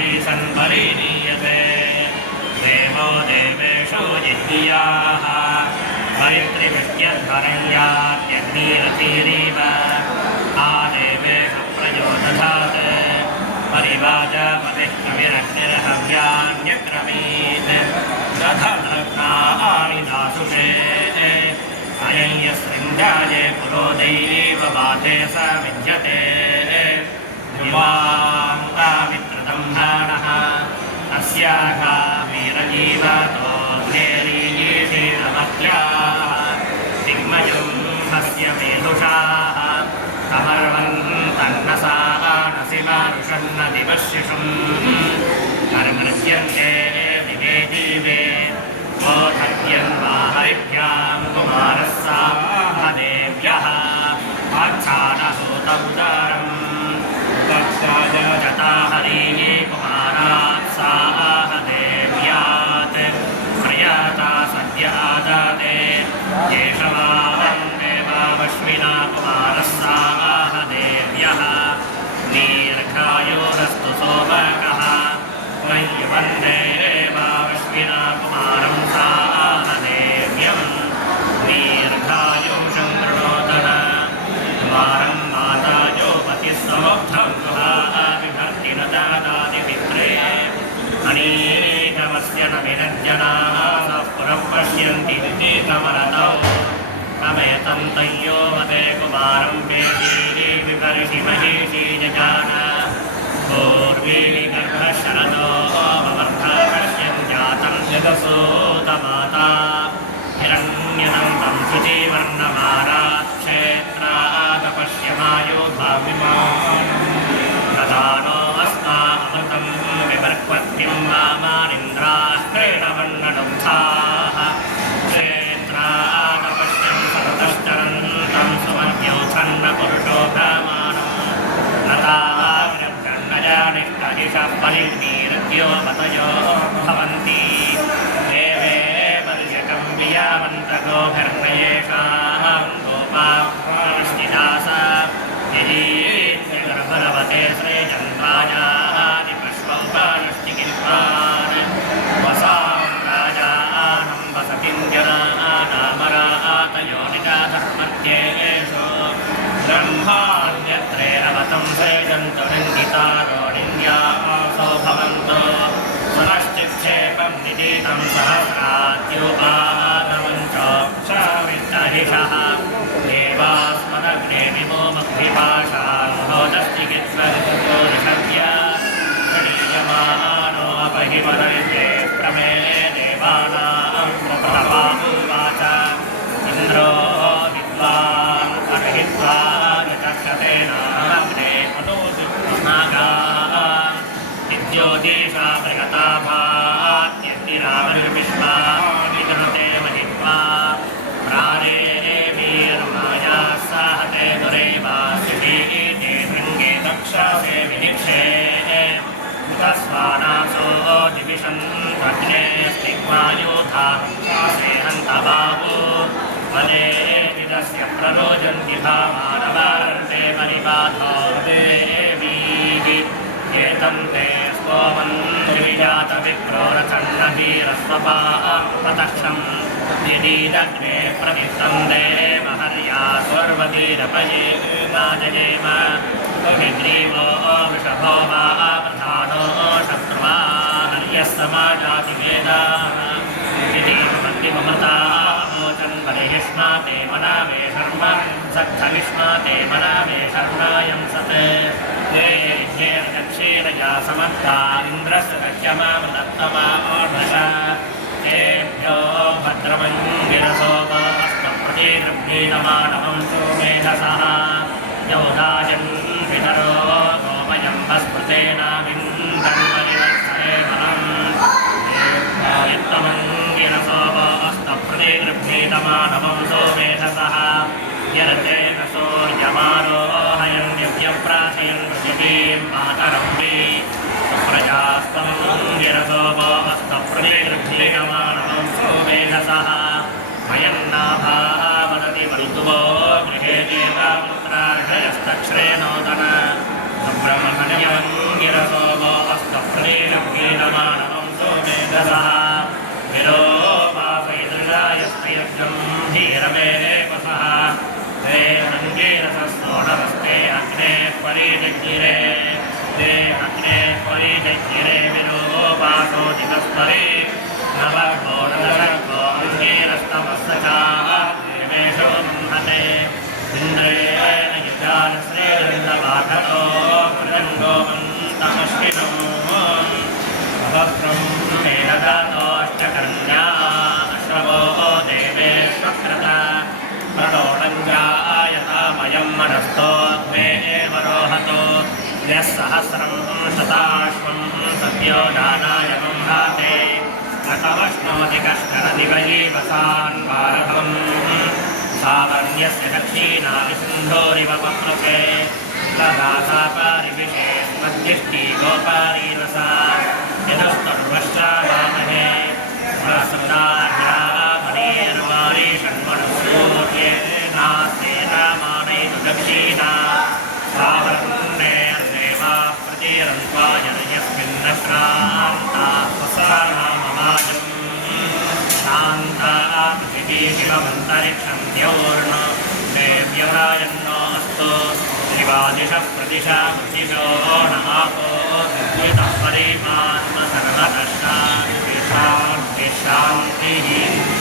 सन्परिणीयते देवो देवेषु जिह्याः मैत्रिवृष्ट्यध्वरण्यात्यग्निरथीरीव आदेवेषु प्रयोदधात् परिवाचपतिः कविरग्निर्हव्यान्यक्रमीत् दधदग्नानि दाशुषे अयं यस्मिञ्जाये पुरोदैव बाधे स विद्यते युवां तामित्रदम्भाणः अस्याः वीरजीवतो धेरीयेषेणमत्याः दिग्मजं हस्य मेधुषाः अमर्वन्तन्नसानसिमारुषन्न दिवशिषुम् कर्मृत्यन्ते विवेदीवे गोधर्यन्वाहरिभ्यां कुमारः सामदेव्यः आच्छादभूतमुदारम् उपक्षाजता हरिये कुमारात् साहदेव्यात् प्रयाता सद्य आदाते केशवां देवावश्विना कुमारः साहदेव्यः दीर्घायुरस्तु सोमकः मयि वन्दे देवावश्विना कुमारं साहदेव्यं दीर्घायुषं कृणोदन कुमारं माता योपतिः समुग्धं गृहाभिभक्ति न दादादिपित्रे अनेकमस्य न विरञ्जनाः स पुरः पश्यन्ति विवेकमरतौ कमयतं तय्यो मते कुमारं पेशी विपर्षि महिषी जजान पूर्वी गर्भशरदो ममर्था पश्यन् जातं जगसोतमाता हिरण्यनं तं शुचिवर्णमानात् क्षेत्रादपश्यमायोधामिमान् तदा नो अस्मामृतं विवर्क्वत्किं मामानिन्द्राष्ट्रेणवर्णडुग्धाः क्षेत्रादपश्यं सततश्चरन्तं सुमद्योच्छन्न पुरुषो भ्रमाणं नताग्रन्नजानिष्ठहिषः परिर्नीरुद्यो मतयो भवन्ति देवे वर्षकं वियामन्तगोभिर्नयेषां गोपाश्चिदास यजीर्भरवते श्रेजन्वाजादिपश्वोपानश्चिकिल्पान् वसां राजानं वसतिं जनानामरातयोनिजाधर्मत्येषु ब्रह्माण्यत्रेरवतं श्रेजन्तुरङ्गितारोणिन्यासो भवन्तो सुनश्चिक्षेपं निजीतं सहस्राद्योपागमं चोक्षाविष्टहिषः देवास्मदग्ने विमोमग्निपाशान् भोजश्चिकित्सरिषव्य गणीयमानोपहिमदर्थे प्रमे देवानां प्रभवामुवाच इन्द्रो विद्वान् अर्हित्वान् चक्षते नाग्ने मनोजिनागा विद्योतिषा प्रगता भात्यन्तिरामर्विश्वा विदृते महित्वा प्रारेवीर्माया साहते दुरैवासिते शृङ्गे दक्षासे विनिक्षे तस्वानासो दिविषन् अग्ने स्तिग्मायोधा सेहन्तबाहु वदे विदस्य प्ररोजन्ति भामानवर्ते परिबाधो देवीः एतं ते स्तोमन् त्रिजातविप्रोरचन्नवीरस्वपापतक्षं यदीदग्ने प्रतिष्ठं देवहर्या स्वर्वतीरपये नाजयेम विग्रीवो वृषभो वा प्रधानो शत्रुवा हर्यः समाजाति वेदाः इति मन्दिममता अमोचन् बलिष्मा ते मना मे शर्म सद्धविष्मा ते मना मे शर्मायं सत् दक्षिणया समर्था इन्द्रस्य दक्षमामदत्तमा ओढश तेभ्यो भद्रमञ्गिरसोपस्मप्रतिगृह्णीयमानवं सोमेधसः योधायन् पितरो गोमयं भस्मृतेनाविन्दन्मनिवत्सरे बलम् यत्तमङ्गिरसोपस्तप्रतिगृह्णीतमानवं सोमेधसः यरतेन सूर्यमारोहयन् दिव्यप्राचयन् पृथिवीं मातरम्बी सुप्रजास्तं गिरसोपस्तप्रतिगृह्णीयमानवं सोमेधसः मयन्नाभाः वदति वल्तुवो गृहे देवपुत्रार्षयस्तक्ष्रे नोदन सुब्रह्मण्यं गिरसोपस्तप्रति वेधसः विलोपासैदृशायस्तैर्जं धीरमेपसः ते अङ्गीरसस्तोणमस्ते अग्ने परिजज्ञिरे ते अग्ने परिजज्ञिरे विलोपासोदितस्परे नवघोणदशर्गो अङ्गीरस्तमस्सचाः देवेशो ब्रह्मते इन्द्रेण युजानश्रेगन्धवाघतो मृदङ्गो मन्तमश्विनो अवक्रं मेलदातोऽष्टकर्ण्या अश्रवो देवेष्वक्रत प्रणोडञ्जायतामयं मनस्थोऽग्ने एव रोहतो यः सहस्रं शताश्वं सद्यो दानाय बृंहाते नतमश्नोति कष्करदिवयीवसान् भारतम् सावर्ण्यस्य दक्षिणाविसिन्धोरिव पप्रसे तदा सा पारिविशे स्मद्दिष्टि गोपारीरसा यदस्तर्वश्चावामहे प्रसृतार्या मणेर्वारी षण्मनुसूर्ये नास्ते रामानैतु दक्षिणा सावर्णेर्देवा प्रतिरन्त्वायर्यस्मिन्न श्रान्ता स्वसानाममाजम् शान्ता पृथिवी शिवमन्तरिक्षं द्यौर्न देव्यवरायन्नो अस्तु शिवादिशः प्रतिशा प्रतिशो नमापो विद्युतः परिमान्म सर्वतः शान्तिः